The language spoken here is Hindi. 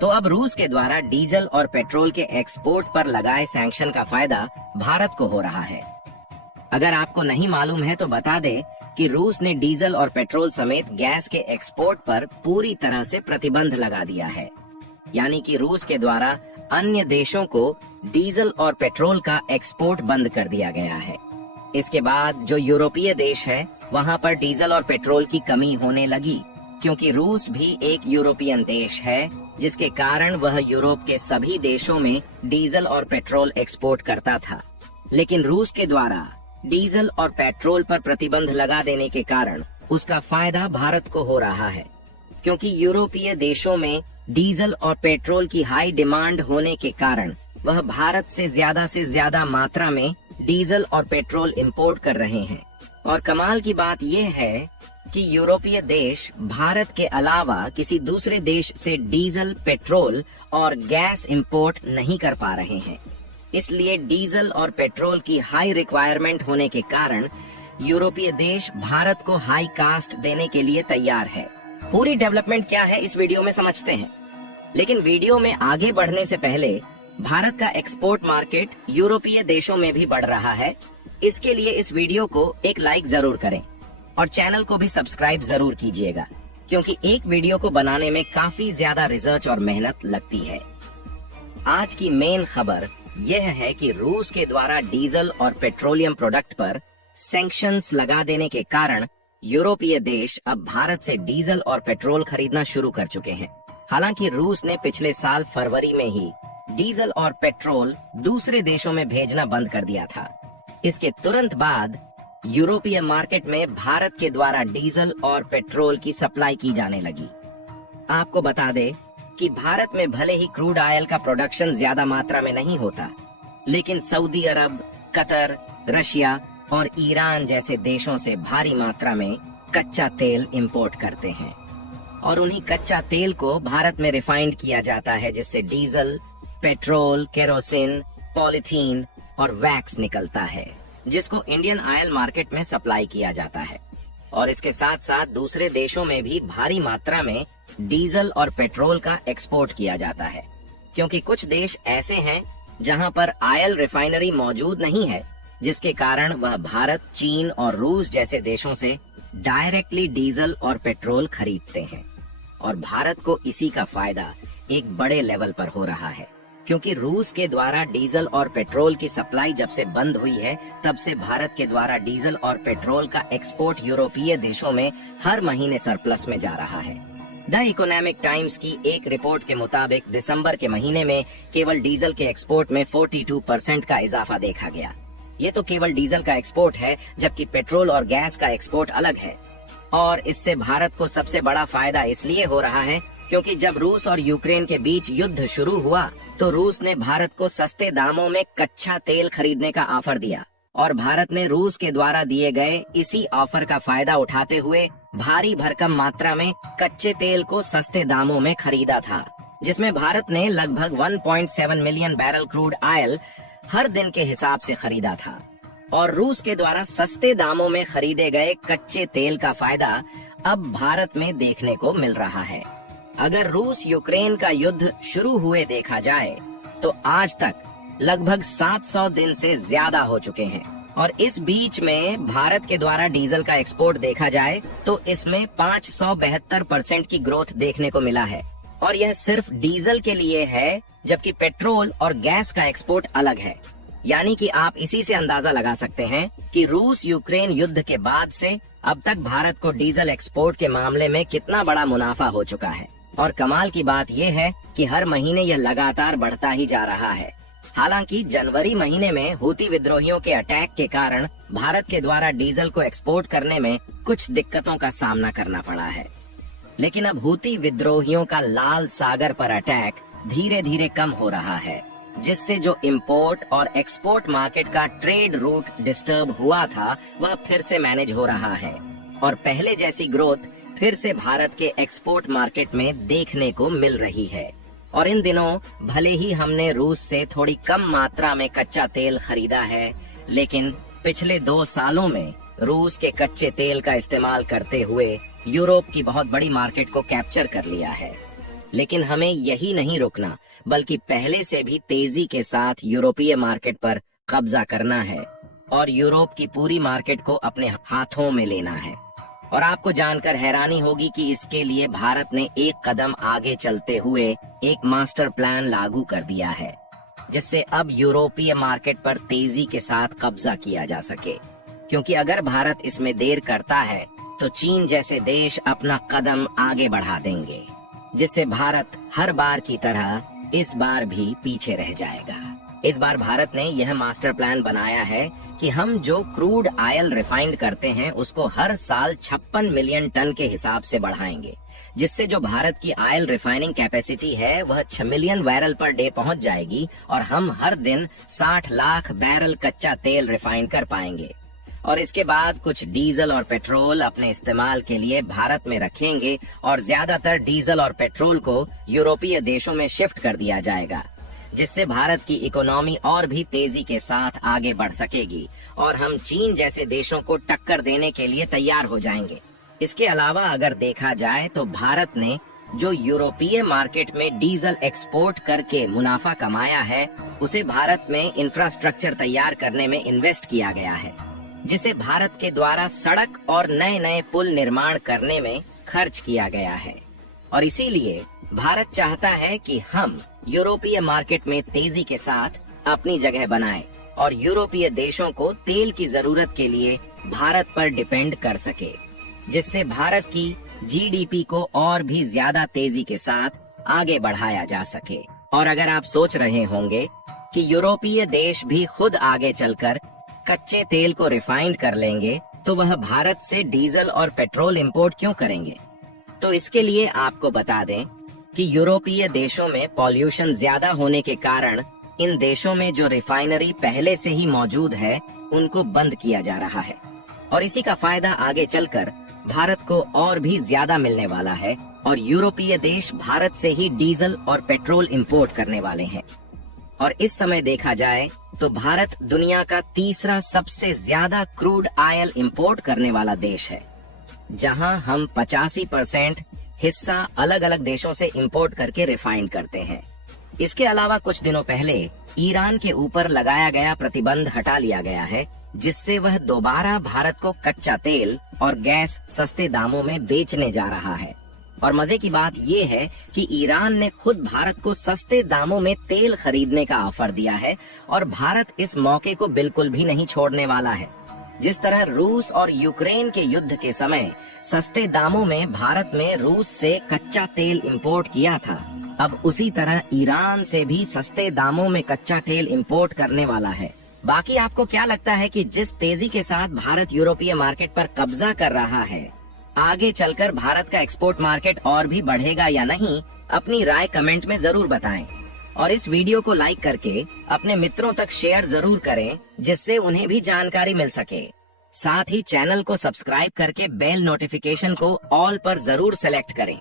तो अब रूस के द्वारा डीजल और पेट्रोल के एक्सपोर्ट पर लगाए सैंक्शन का फायदा भारत को हो रहा है। अगर आपको नहीं मालूम है तो बता दें कि रूस ने डीजल और पेट्रोल समेत गैस के एक्सपोर्ट पर पूरी तरह से प्रतिबंध लगा दिया है। यानी कि रूस के द्वारा अन्य देशों को डीजल और पेट्रोल का एक्सपोर्ट बंद कर दिया गया है। इसके बाद जो यूरोपीय देश है वहां पर डीजल और पेट्रोल की कमी होने लगी, क्योंकि रूस भी एक यूरोपियन देश है, जिसके कारण वह यूरोप के सभी देशों में डीजल और पेट्रोल एक्सपोर्ट करता था। लेकिन रूस के द्वारा डीजल और पेट्रोल पर प्रतिबंध लगा देने के कारण उसका फायदा भारत को हो रहा है, क्योंकि यूरोपीय देशों में डीजल और पेट्रोल की हाई डिमांड होने के कारण वह भारत से ज्यादा मात्रा में डीजल और पेट्रोल इंपोर्ट कर रहे हैं। और कमाल की बात यह है कि यूरोपीय देश भारत के अलावा किसी दूसरे देश से डीजल, पेट्रोल और गैस इंपोर्ट नहीं कर पा रहे हैं। इसलिए डीजल और पेट्रोल की हाई रिक्वायरमेंट होने के कारण यूरोपीय देश भारत को हाई कास्ट देने के लिए तैयार है। पूरी डेवलपमेंट क्या है इस वीडियो में समझते हैं, लेकिन वीडियो में आगे बढ़ने से पहले भारत का एक्सपोर्ट मार्केट यूरोपीय देशों में भी बढ़ रहा है। इसके लिए इस वीडियो को एक लाइक जरूर करें और चैनल को भी सब्सक्राइब जरूर कीजिएगा, क्योंकि एक वीडियो को बनाने में काफी ज्यादा रिसर्च और मेहनत लगती है। आज की मेन खबर यह है कि रूस के द्वारा डीजल और पेट्रोलियम प्रोडक्ट पर सैंक्शंस लगा देने के कारण यूरोपीय देश अब भारत से डीजल और पेट्रोल खरीदना शुरू कर चुके हैं। हालांकि रूस ने पिछले साल फरवरी में ही डीजल और पेट्रोल दूसरे देशों में भेजना बंद कर दिया था। इसके तुरंत बाद यूरोपीय मार्केट में भारत के द्वारा डीजल और पेट्रोल की सप्लाई की जाने लगी। आपको बता दें कि भारत में भले ही क्रूड ऑयल का प्रोडक्शन ज्यादा मात्रा में नहीं होता, लेकिन सऊदी अरब, कतर, रशिया और ईरान जैसे देशों से भारी मात्रा में कच्चा तेल इंपोर्ट करते हैं और उन्हीं कच्चा तेल को भारत में रिफाइंड किया जाता है, जिससे डीजल, पेट्रोल, केरोसिन, पॉलीथीन और वैक्स निकलता है, जिसको इंडियन ऑयल मार्केट में सप्लाई किया जाता है। और इसके साथ साथ दूसरे देशों में भी भारी मात्रा में डीजल और पेट्रोल का एक्सपोर्ट किया जाता है, क्योंकि कुछ देश ऐसे हैं जहां पर ऑयल रिफाइनरी मौजूद नहीं है, जिसके कारण वह भारत, चीन और रूस जैसे देशों से डायरेक्टली डीजल और पेट्रोल खरीदते हैं। और भारत को इसी का फायदा एक बड़े लेवल पर हो रहा है, क्योंकि रूस के द्वारा डीजल और पेट्रोल की सप्लाई जब से बंद हुई है, तब से भारत के द्वारा डीजल और पेट्रोल का एक्सपोर्ट यूरोपीय देशों में हर महीने सरप्लस में जा रहा है। द इकोनॉमिक टाइम्स की एक रिपोर्ट के मुताबिक दिसंबर के महीने में केवल डीजल के एक्सपोर्ट में 42% का इजाफा देखा गया। ये तो केवल डीजल का एक्सपोर्ट है, जबकि पेट्रोल और गैस का एक्सपोर्ट अलग है। और इससे भारत को सबसे बड़ा फायदा इसलिए हो रहा है क्योंकि जब रूस और यूक्रेन के बीच युद्ध शुरू हुआ तो रूस ने भारत को सस्ते दामों में कच्चा तेल खरीदने का ऑफर दिया, और भारत ने रूस के द्वारा दिए गए इसी ऑफर का फायदा उठाते हुए भारी भरकम मात्रा में कच्चे तेल को सस्ते दामों में खरीदा था, जिसमें भारत ने लगभग 1.7 मिलियन बैरल क्रूड ऑयल हर दिन के हिसाब से खरीदा था। और रूस के द्वारा सस्ते दामों में खरीदे गए कच्चे तेल का फायदा अब भारत में देखने को मिल रहा है। अगर रूस यूक्रेन का युद्ध शुरू हुए देखा जाए तो आज तक लगभग 700 दिन से ज्यादा हो चुके हैं, और इस बीच में भारत के द्वारा डीजल का एक्सपोर्ट देखा जाए तो इसमें 572% की ग्रोथ देखने को मिला है। और यह सिर्फ डीजल के लिए है, जबकि पेट्रोल और गैस का एक्सपोर्ट अलग है। यानी कि आप इसी से अंदाजा लगा सकते हैं कि रूस यूक्रेन युद्ध के बाद से अब तक भारत को डीजल एक्सपोर्ट के मामले में कितना बड़ा मुनाफा हो चुका है। और कमाल की बात यह है कि हर महीने यह लगातार बढ़ता ही जा रहा है। हालांकि जनवरी महीने में हूती विद्रोहियों के अटैक के कारण भारत के द्वारा डीजल को एक्सपोर्ट करने में कुछ दिक्कतों का सामना करना पड़ा है, लेकिन अब हूती विद्रोहियों का लाल सागर पर अटैक धीरे धीरे कम हो रहा है, जिससे जो इंपोर्ट और एक्सपोर्ट मार्केट का ट्रेड रूट डिस्टर्ब हुआ था वह फिर से मैनेज हो रहा है, और पहले जैसी ग्रोथ फिर से भारत के एक्सपोर्ट मार्केट में देखने को मिल रही है। और इन दिनों भले ही हमने रूस से थोड़ी कम मात्रा में कच्चा तेल खरीदा है, लेकिन पिछले 2 सालों में रूस के कच्चे तेल का इस्तेमाल करते हुए यूरोप की बहुत बड़ी मार्केट को कैप्चर कर लिया है। लेकिन हमें यही नहीं रुकना, बल्कि पहले से भी तेजी के साथ यूरोपीय मार्केट पर कब्जा करना है और यूरोप की पूरी मार्केट को अपने हाथों में लेना है। और आपको जानकर हैरानी होगी कि इसके लिए भारत ने एक कदम आगे चलते हुए एक मास्टर प्लान लागू कर दिया है, जिससे अब यूरोपीय मार्केट पर तेजी के साथ कब्जा किया जा सके। क्योंकि अगर भारत इसमें देर करता है तो चीन जैसे देश अपना कदम आगे बढ़ा देंगे, जिससे भारत हर बार की तरह इस बार भी पीछे रह जाएगा। इस बार भारत ने यह मास्टर प्लान बनाया है कि हम जो क्रूड ऑयल रिफाइंड करते हैं उसको हर साल 56 मिलियन टन के हिसाब से बढ़ाएंगे, जिससे जो भारत की ऑयल रिफाइनिंग कैपेसिटी है वह 6 मिलियन बैरल पर डे पहुंच जाएगी और हम हर दिन 60 लाख बैरल कच्चा तेल रिफाइंड कर पाएंगे। और इसके बाद कुछ डीजल और पेट्रोल अपने इस्तेमाल के लिए भारत में रखेंगे और ज्यादातर डीजल और पेट्रोल को यूरोपीय देशों में शिफ्ट कर दिया जाएगा, जिससे भारत की इकोनॉमी और भी तेजी के साथ आगे बढ़ सकेगी और हम चीन जैसे देशों को टक्कर देने के लिए तैयार हो जाएंगे। इसके अलावा अगर देखा जाए तो भारत ने जो यूरोपीय मार्केट में डीजल एक्सपोर्ट करके मुनाफा कमाया है, उसे भारत में इंफ्रास्ट्रक्चर तैयार करने में इन्वेस्ट किया गया है, जिसे भारत के द्वारा सड़क और नए नए पुल निर्माण करने में खर्च किया गया है। और इसीलिए भारत चाहता है कि हम यूरोपीय मार्केट में तेजी के साथ अपनी जगह बनाएं और यूरोपीय देशों को तेल की जरूरत के लिए भारत पर डिपेंड कर सके, जिससे भारत की जीडीपी को और भी ज्यादा तेजी के साथ आगे बढ़ाया जा सके। और अगर आप सोच रहे होंगे कि यूरोपीय देश भी खुद आगे चलकर कच्चे तेल को रिफाइंड कर लेंगे, तो वह भारत से डीजल और पेट्रोल इंपोर्ट क्यों करेंगे? तो इसके लिए आपको बता दें कि यूरोपीय देशों में पॉल्यूशन ज्यादा होने के कारण इन देशों में जो रिफाइनरी पहले से ही मौजूद है उनको बंद किया जा रहा है और इसी का फायदा आगे चलकर भारत को और भी ज्यादा मिलने वाला है और यूरोपीय देश भारत से ही डीजल और पेट्रोल इंपोर्ट करने वाले हैं। और इस समय देखा जाए तो भारत दुनिया का तीसरा सबसे ज्यादा क्रूड ऑयल इंपोर्ट करने वाला देश है, जहां हम 85% हिस्सा अलग अलग देशों से इंपोर्ट करके रिफाइंड करते हैं। इसके अलावा कुछ दिनों पहले ईरान के ऊपर लगाया गया प्रतिबंध हटा लिया गया है, जिससे वह दोबारा भारत को कच्चा तेल और गैस सस्ते दामों में बेचने जा रहा है। और मजे की बात ये है कि ईरान ने खुद भारत को सस्ते दामों में तेल खरीदने का ऑफर दिया है और भारत इस मौके को बिल्कुल भी नहीं छोड़ने वाला है। जिस तरह रूस और यूक्रेन के युद्ध के समय सस्ते दामों में भारत में रूस से कच्चा तेल इंपोर्ट किया था, अब उसी तरह ईरान से भी सस्ते दामों में कच्चा तेल इंपोर्ट करने वाला है। बाकी आपको क्या लगता है कि जिस तेजी के साथ भारत यूरोपीय मार्केट पर कब्जा कर रहा है, आगे चलकर भारत का एक्सपोर्ट मार्केट और भी बढ़ेगा या नहीं? अपनी राय कमेंट में जरूर बताएं और इस वीडियो को लाइक करके अपने मित्रों तक शेयर जरूर करें, जिससे उन्हें भी जानकारी मिल सके। साथ ही चैनल को सब्सक्राइब करके बेल नोटिफिकेशन को ऑल पर जरूर सेलेक्ट करें।